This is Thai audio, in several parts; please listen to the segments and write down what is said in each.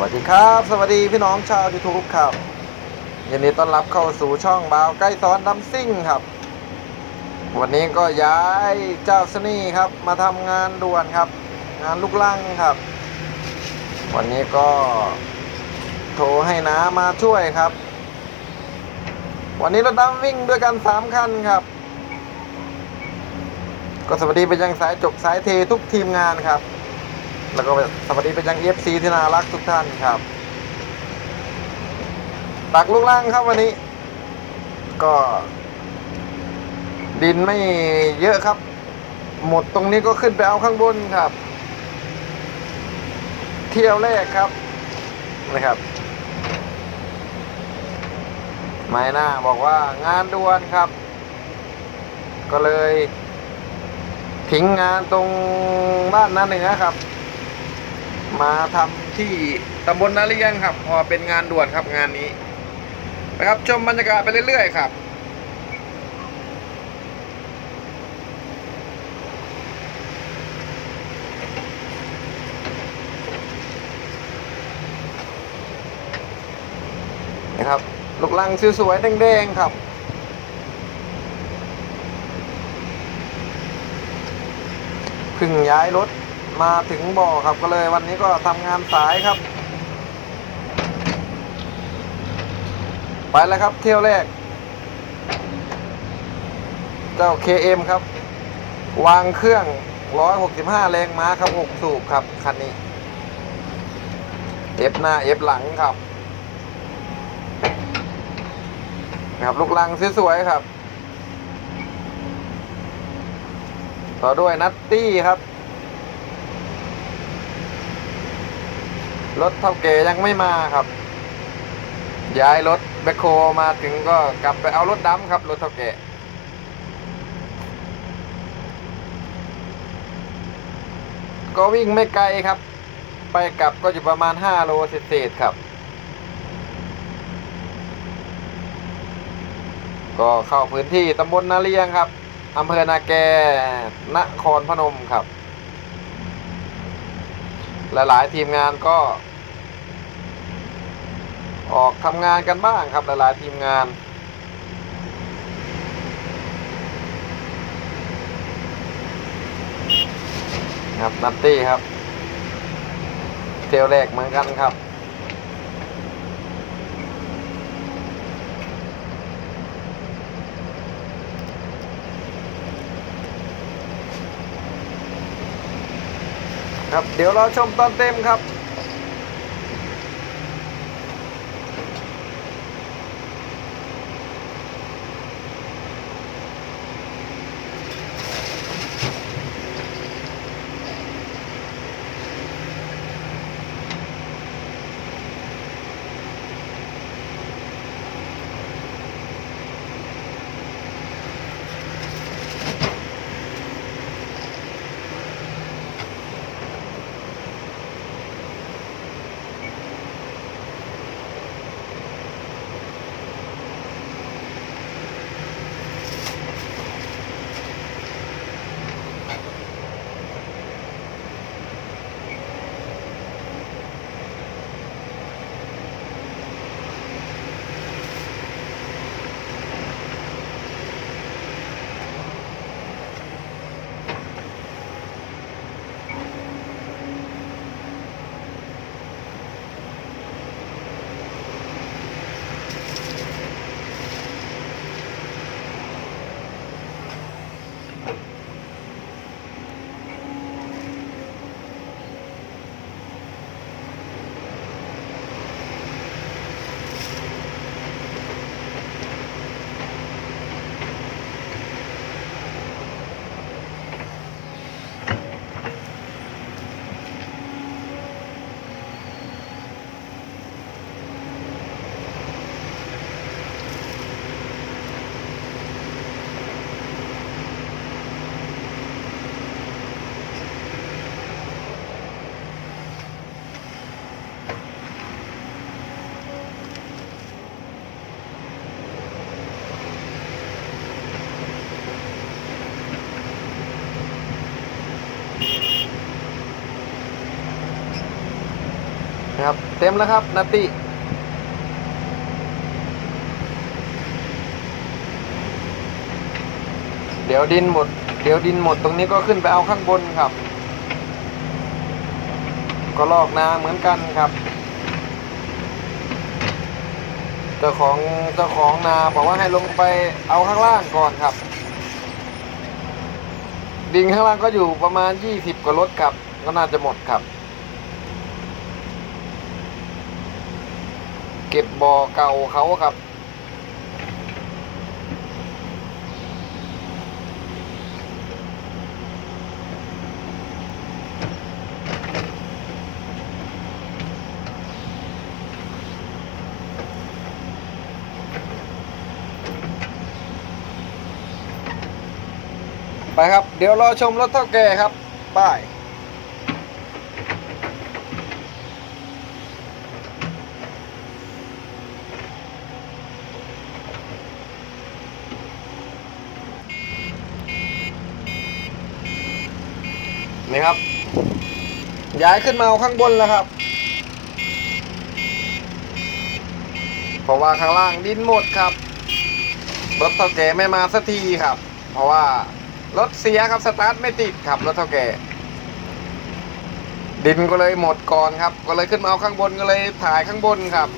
วัสดีครับ สวัสดีพี่น้องชาว YouTube ครับยินดีต้อนรับเข้าสู่ช่องบ่าวใกล้ซ้อนดัมซิ่งครับ วันนี้ก็ย้ายเจ้าสนี่ครับ มาทำงานด่วนครับ งานลูกลังครับ วันนี้ก็โทรให้น้ามาช่วยครับ วันนี้เรถดำวิ่งด้วยกันสามคันครับ ก็สวัสดีไปยังสายจกสายเททุกทีมงานครับ แล้วก็สวัสดีไปยังเอฟซีที่น่ารักทุกท่านครับตักลูกล่างครับวันนี้ ก็ ดินไม่เยอะครับ หมดตรงนี้ก็ขึ้นไปเอาข้างบนครับ เที่ยวแรกครับนะครับหมายหน้าบอกว่างานด่วนครับ ก็เลย ทิ้งงานตรงบ้านนาเหนือครับ มาทำที่ตำบลนาเรียงครับ พอเป็นงานด่วนครับงานนี้นะครับชมบรรยากาศไปเรื่อยๆครับนะครับลูกลังสวยๆแดงๆครับพิ่งย้ายรถ มาถึงบ่อครับก็เลยวันนี้ก็ทำงานสายครับ ไปแล้วครับเที่ยวแรก เจ้า KM ครับ วางเครื่อง 165 แรงม้าครับ 6 สูบครับ คันนี้เอฟหน้าเอฟหลังครับนะครับลูกลังสวยๆครับ ต่อด้วยนัตตี้ครับ รถเท่าเกยังไม่มาครับ ย้ายรถแบคโคมาถึงก็กลับไปเอารถดำครับ รถเท่าเกก็วิ่งไม่ไกลครับ ไปกลับก็อยู่ประมาณ 5 โลเศษๆครับ ก็เข้าพื้นที่ตำบลนาเลียงครับอำเภอนาแกนครพนมครับ หลาย ๆ ทีมงานก็ ออกทำงานกันบ้างครับหลายๆทีมงานครับนัตตี้ครับ เที่ยวแรกเหมือนกันครับ ครับเดี๋ยวเราชมตอนเต็มครับ นะครับ เต็มแล้วครับนาติเดี๋ยวดินหมด เดี๋ยวดินหมดตรงนี้ก็ขึ้นไปเอาข้างบนครับ ก็ลอกนาเหมือนกันครับ เจ้าของเจ้าของนาบอกว่าให้ลงไปเอาข้างล่างก่อนครับ ดินข้างล่างก็อยู่ประมาณยี่สิบกว่ารถครับ ก็น่าจะหมดครับ เก็บบ่อเก่าเขาครับ ไปครับ เดี๋ยวรอชมรถเท่าแก่ครับบาย นี่ครับ ย้ายขึ้นมาเอาข้างบนแล้วครับ เพราะว่าข้างล่างดินหมดครับรถเท่าแก่ไม่มาสักทีครับ เพราะว่ารถเสียครับสตาร์ทไม่ติดครับรถเท่าแก่ดินก็เลยหมดก่อนครับ ก็เลยขึ้นมาเอาข้างบนก็เลยถ่ายข้างบนครับ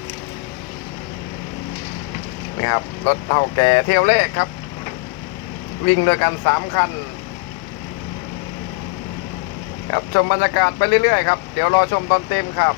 นี่ครับรถเท่าแก่เที่ยวเลขครับ วิ่งด้วยกันสามคัน ครับชมบรรยากาศไปเรื่อยๆครับ เดี๋ยวรอชมตอนเต็มครับ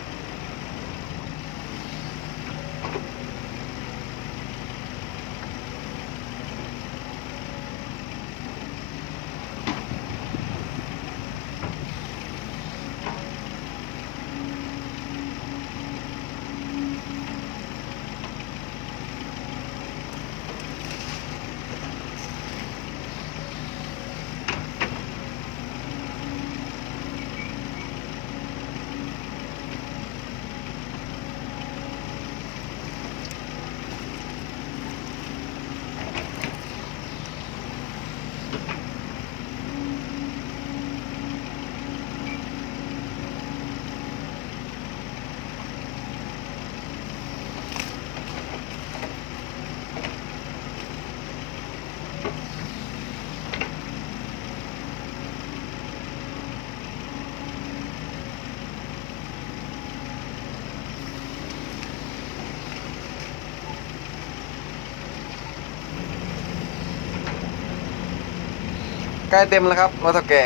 ใกล้เต็มแล้วครับรถเท่าแก่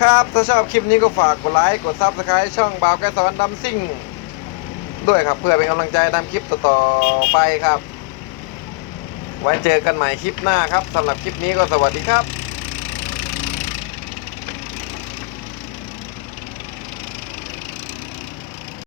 ครับ ถ้าชอบคลิปนี้ก็ฝากกดไลค์ กดซับสไครต์ช่องบ่าวแกสอนดำซิ่ง ด้วยครับ เพื่อเป็นกำลังใจทำคลิปต่อๆไปครับ ไว้เจอกันใหม่คลิปหน้าครับสำหรับคลิปนี้ก็สวัสดีครับ